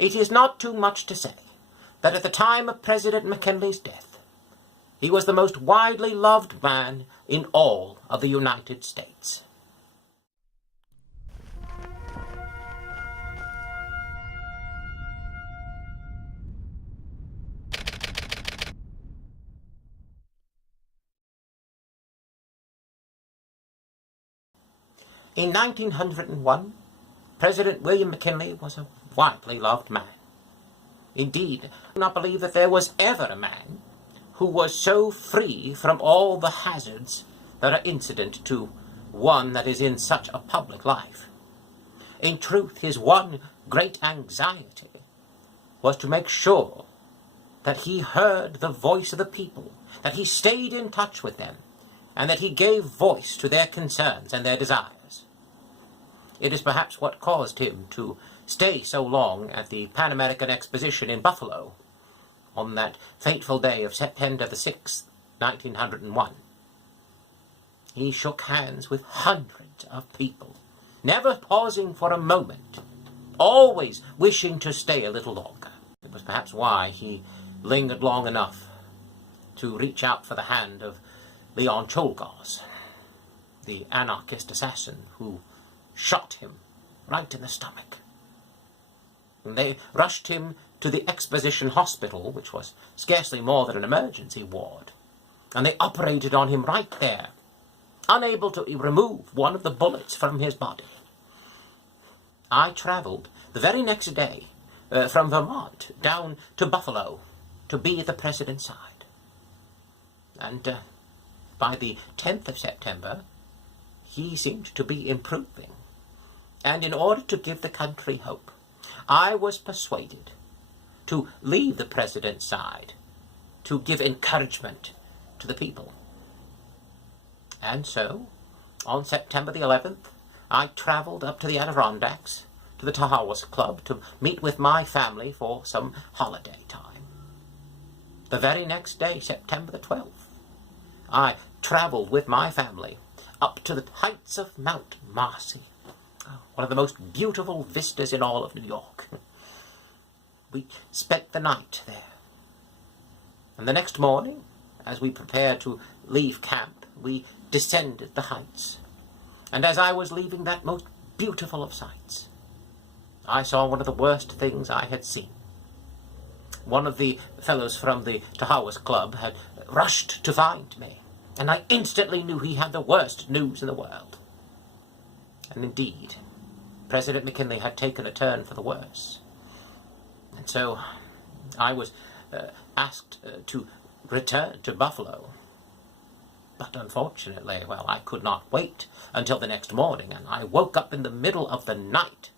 It is not too much to say that at the time of President McKinley's death, he was the most widely loved man in all of the United States. In 1901, President William McKinley was a widely loved man. Indeed, I do not believe that there was ever a man who was so free from all the hazards that are incident to one that is in such a public life. In truth, his one great anxiety was to make sure that he heard the voice of the people, that he stayed in touch with them, and that he gave voice to their concerns and their desires. It is perhaps what caused him to stay so long at the Pan American Exposition in Buffalo on that fateful day of September the 6th, 1901. He shook hands with hundreds of people, never pausing for a moment, always wishing to stay a little longer. It was perhaps why he lingered long enough to reach out for the hand of Leon Czolgosz, the anarchist assassin who shot him right in the stomach. And they rushed him to the Exposition Hospital, which was scarcely more than an emergency ward, and they operated on him right there, unable to remove one of the bullets from his body. I travelled the very next day from Vermont down to Buffalo to be at the President's side. And by the 10th of September, he seemed to be improving. And in order to give the country hope, I was persuaded to leave the President's side, to give encouragement to the people. And so, on September the 11th, I travelled up to the Adirondacks, to the Tahawas Club, to meet with my family for some holiday time. The very next day, September the 12th, I travelled with my family up to the heights of Mount Marcy, one of the most beautiful vistas in all of New York. We spent the night there. And the next morning, as we prepared to leave camp, we descended the heights. And as I was leaving that most beautiful of sights, I saw one of the worst things I had seen. One of the fellows from the Tahawas Club had rushed to find me, and I instantly knew he had the worst news in the world. And indeed, President McKinley had taken a turn for the worse. And so I was asked to return to Buffalo. But unfortunately, well, I could not wait until the next morning, and I woke up in the middle of the night,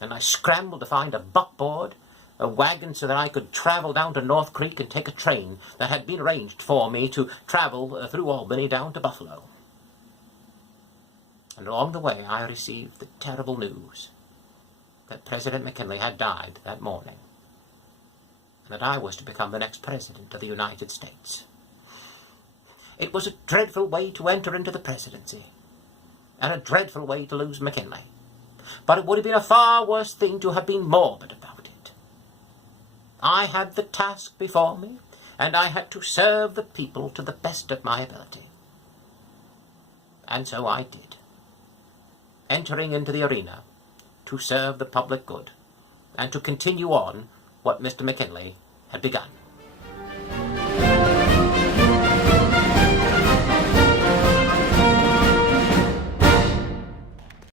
and I scrambled to find a buckboard, a wagon, so that I could travel down to North Creek and take a train that had been arranged for me to travel through Albany down to Buffalo. And along the way, I received the terrible news that President McKinley had died that morning, and that I was to become the next President of the United States. It was a dreadful way to enter into the presidency, and a dreadful way to lose McKinley. But it would have been a far worse thing to have been morbid about it. I had the task before me, and I had to serve the people to the best of my ability. And so I did, entering into the arena to serve the public good, and to continue on what Mr. McKinley had begun.